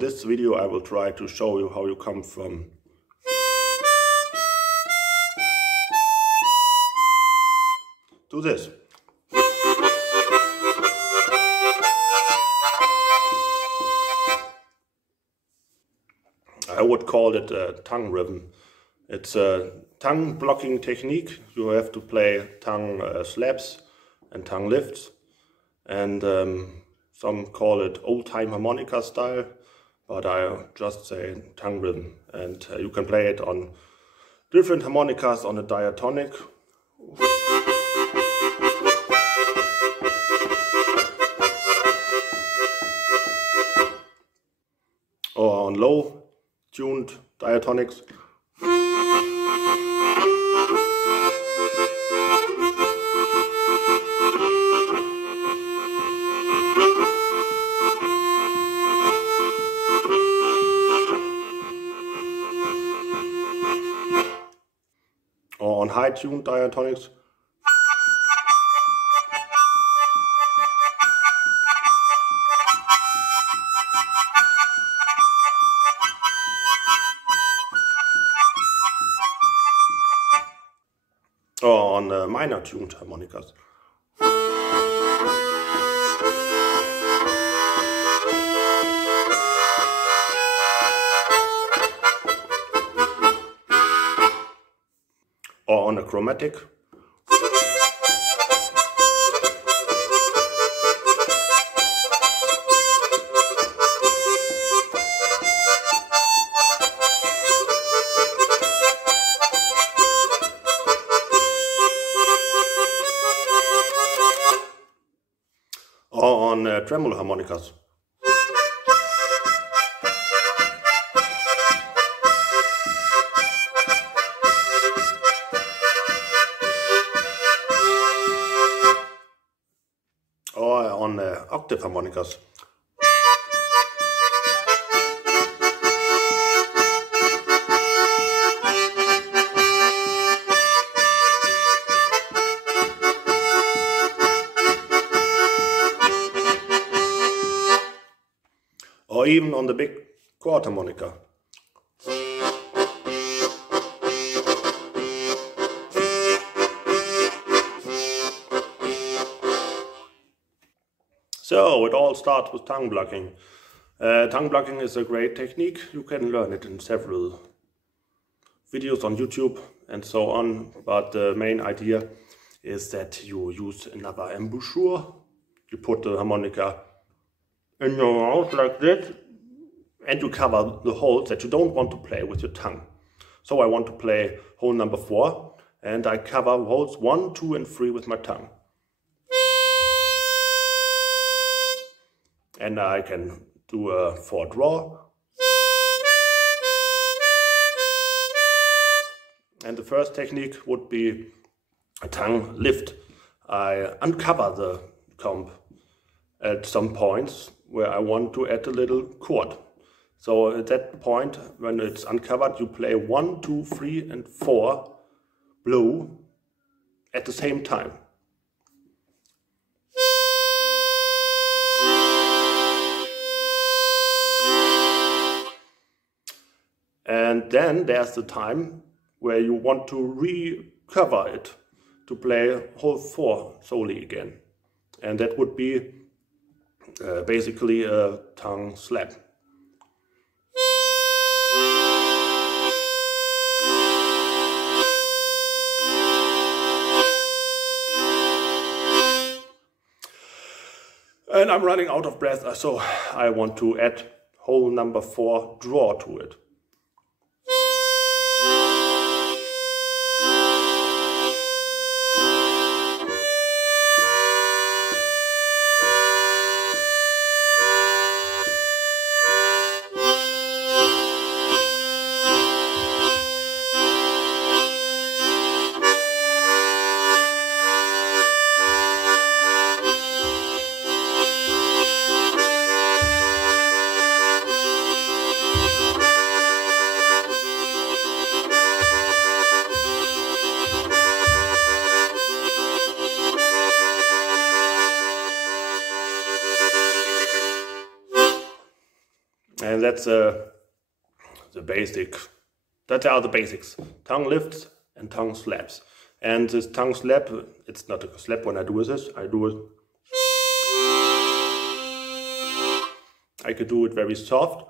in this video I will try to show you how you come from to this. I would call it a tongue rhythm. It's a tongue blocking technique. You have to play tongue slaps and tongue lifts, and some call it old-time harmonica style, but I just say tongue rhythm. And you can play it on different harmonicas on a diatonic, or on low tuned diatonics. Or on high tuned diatonics. Or on minor tuned harmonicas. Or on a chromatic. Or on tremolo harmonicas. Or on octave harmonicas. Or even on the big chord harmonica. So it all starts with tongue blocking. Tongue blocking is a great technique. You can learn it in several videos on YouTube and so on, but the main idea is that you use another embouchure. You put the harmonica in your mouth like this, and you cover the holes that you don't want to play with your tongue. So I want to play hole number 4, and I cover holes 1, 2 and 3 with my tongue. And I can do a 4 draw. And the first technique would be a tongue lift. I uncover the comb at some points where I want to add a little chord. So at that point, when it's uncovered, you play 1, 2, 3 and 4 blow at the same time. And then there's the time where you want to recover it, to play hole 4 solely again. And that would be basically a tongue slap. And I'm running out of breath, so I want to add hole number 4 draw to it. And that's the basic. That are the basics. Tongue lifts and tongue slaps. And this tongue slap, it's not a slap when I do this. I do it. I could do it very soft.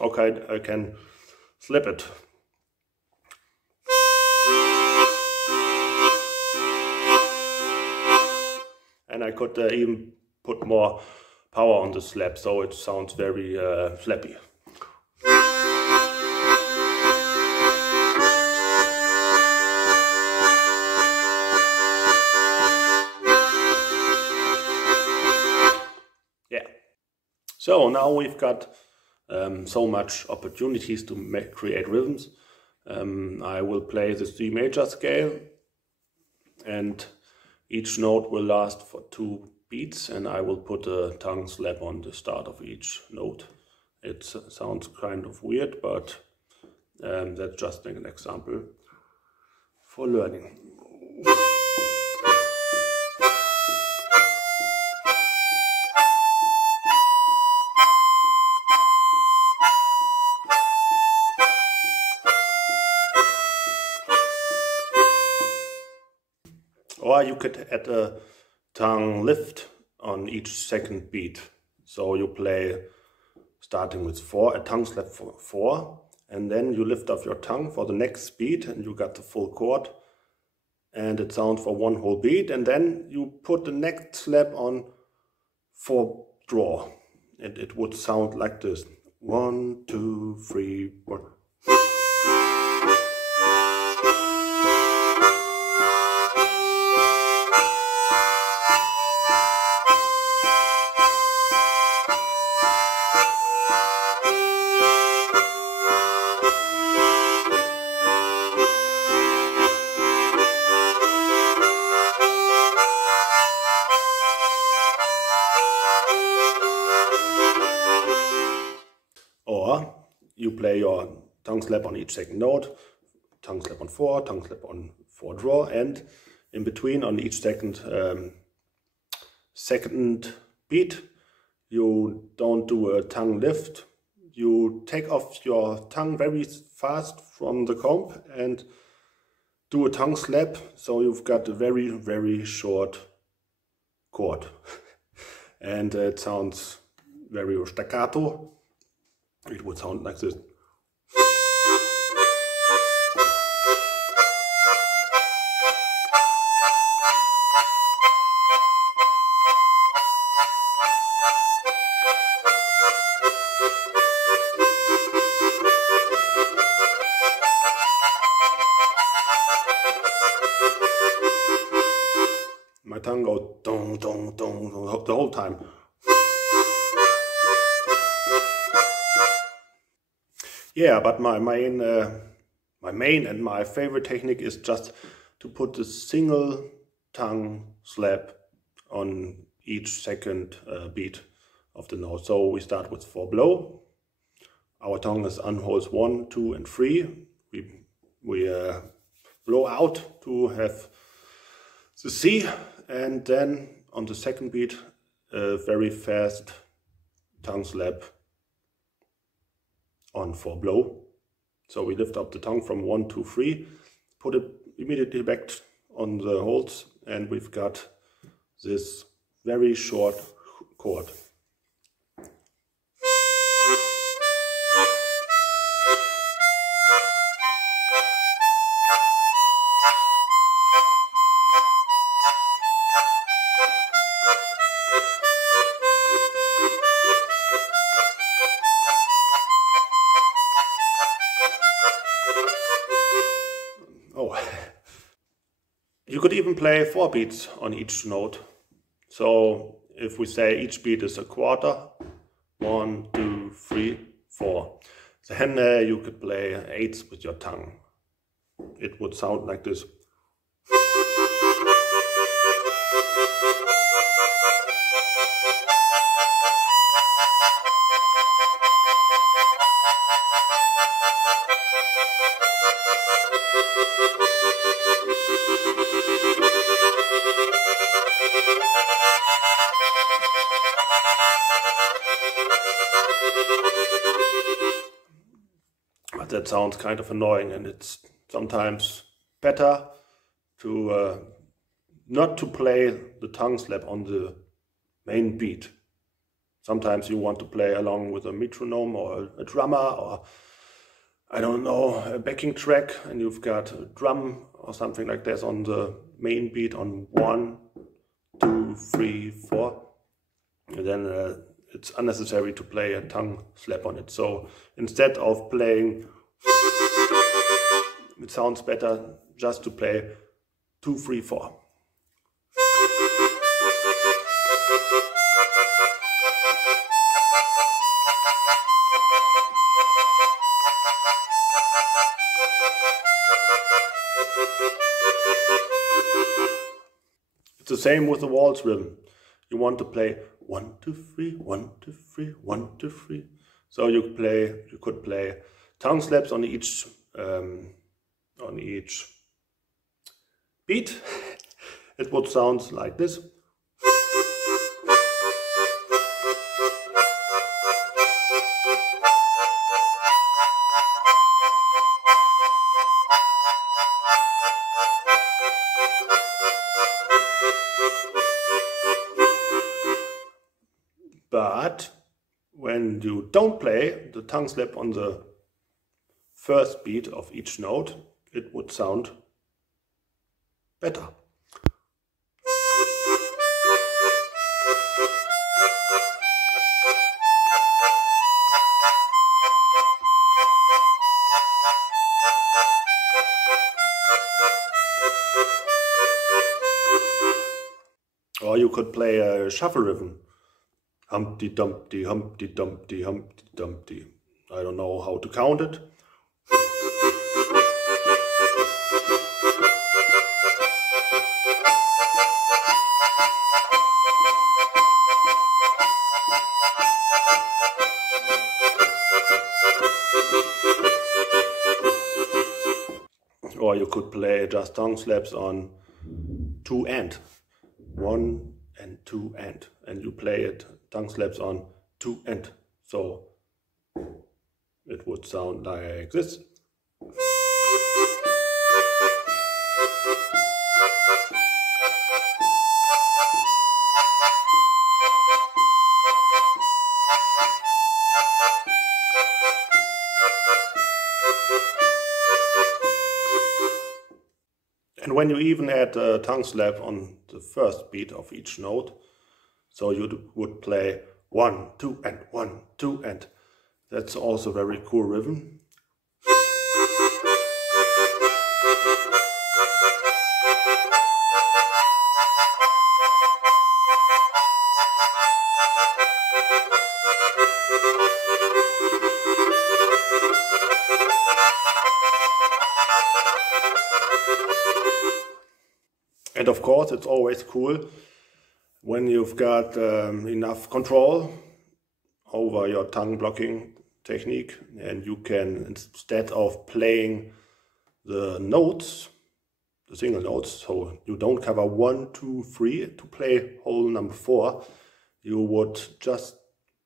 Okay, I can slip it. And I could even put more power on the slap, so it sounds very slappy. Yeah. So now we've got so much opportunities to create rhythms. I will play the C major scale, and each note will last for 2 beats, and I will put a tongue slap on the start of each note. It sounds kind of weird, but that's just an example for learning. Or you could add a tongue lift on each second beat. So you play starting with 4, a tongue slap for 4, and then you lift off your tongue for the next beat and you got the full chord. And it sounds for 1 whole beat, and then you put the next slap on 4 draw. And it would sound like this. 1, 2, 3, 4. Or you play your tongue slap on each second note, tongue slap on 4, tongue slap on 4 draw, and in between on each second beat, you don't do a tongue lift. You take off your tongue very fast from the comb and do a tongue slap, so you've got a very, very short chord. And it sounds very staccato. It would sound like this. My tongue goes dong, dong, dong, dong the whole time. Yeah, but my main and my favorite technique is just to put a single tongue slap on each second beat of the note. So we start with 4 blow. Our tongue is on holes 1, 2, and 3. We blow out to have the C, and then on the second beat, a very fast tongue slap on 4 blow. So we lift up the tongue from 1, 2, 3, put it immediately back on the holes, and we've got this very short chord. You could even play 4 beats on each note. So if we say each beat is a quarter, 1, 2, 3, 4, then you could play 8s with your tongue. It would sound like this. that sounds kind of annoying, and it's sometimes better to not to play the tongue slap on the main beat. Sometimes you want to play along with a metronome or a drummer, or I don't know, a backing track, and you've got a drum or something like this on the main beat on 1, 2, 3, 4, and then it's unnecessary to play a tongue slap on it. So instead of playing, it sounds better just to play 2, 3, 4. It's the same with the waltz rhythm. You want to play 1, 2, 3, 1, 2, 3, 1, 2, 3. So you could play tongue slaps on each beat. It would sound like this. But when you don't play the tongue slap on the first beat of each note, it would sound better. Or you could play a shuffle rhythm. Humpty Dumpty, Humpty Dumpty, Humpty Dumpty. I don't know how to count it. Or you could play just tongue slaps on 2 and 1 and 2 and you play it tongue slaps on 2 and. So it would sound like this. And when you even add a tongue slap on the first beat of each note, so you would play 1, 2 and 1, 2 and. That's also very cool rhythm. And of course, it's always cool when you've got enough control over your tongue blocking technique, and you can, instead of playing the notes, the single notes, so you don't cover 1, 2, 3 to play hole number 4, you would just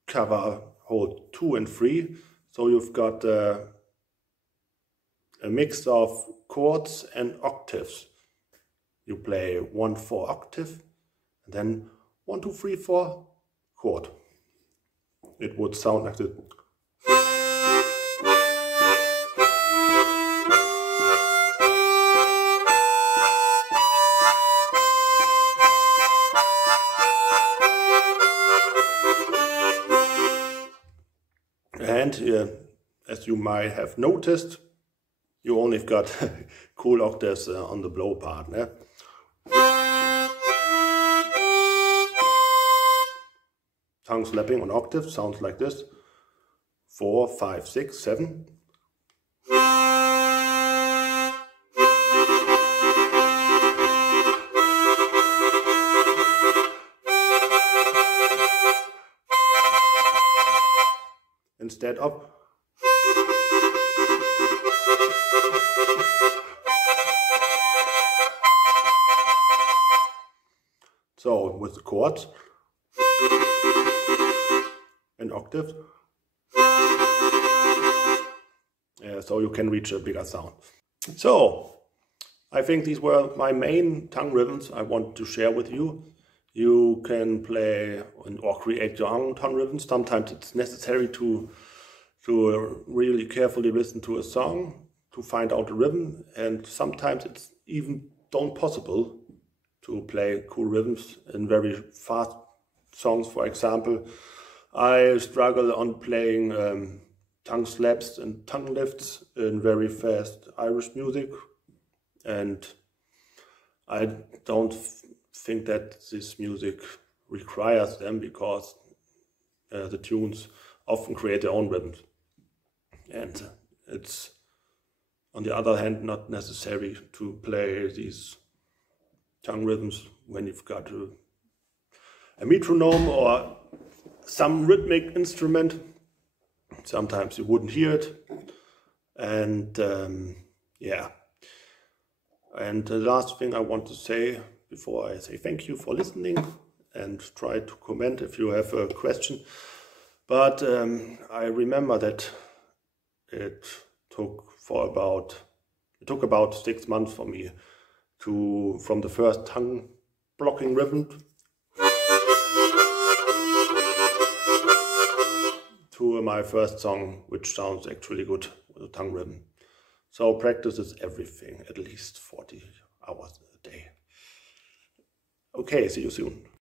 cover hole 2 and 3. So you've got a mix of chords and octaves. You play 1, 4 octave, and then 1, 2, 3, 4 chord. It would sound like this. And as you might have noticed, you only got cool octaves on the blow part. Yeah? Tongue slapping on octaves sounds like this. 4, 5, 6, 7. Instead of so with the chords and octaves, so you can reach a bigger sound. So I think these were my main tongue rhythms I want to share with you. You can play or create your own tongue rhythms. Sometimes it's necessary to really carefully listen to a song to find out the rhythm, and sometimes it's even not possible to play cool rhythms in very fast songs. For example, I struggle on playing tongue slaps and tongue lifts in very fast Irish music, and I don't think that this music requires them, because the tunes often create their own rhythms, and it's on the other hand not necessary to play these tongue rhythms when you've got a metronome or some rhythmic instrument. Sometimes you wouldn't hear it, and yeah. And the last thing I want to say before I say thank you for listening, and try to comment if you have a question. But I remember that it took about 6 months for me from the first tongue blocking rhythm to my first song, which sounds actually good with a tongue rhythm. So practice is everything, at least 40 hours a day. Okay, see you soon.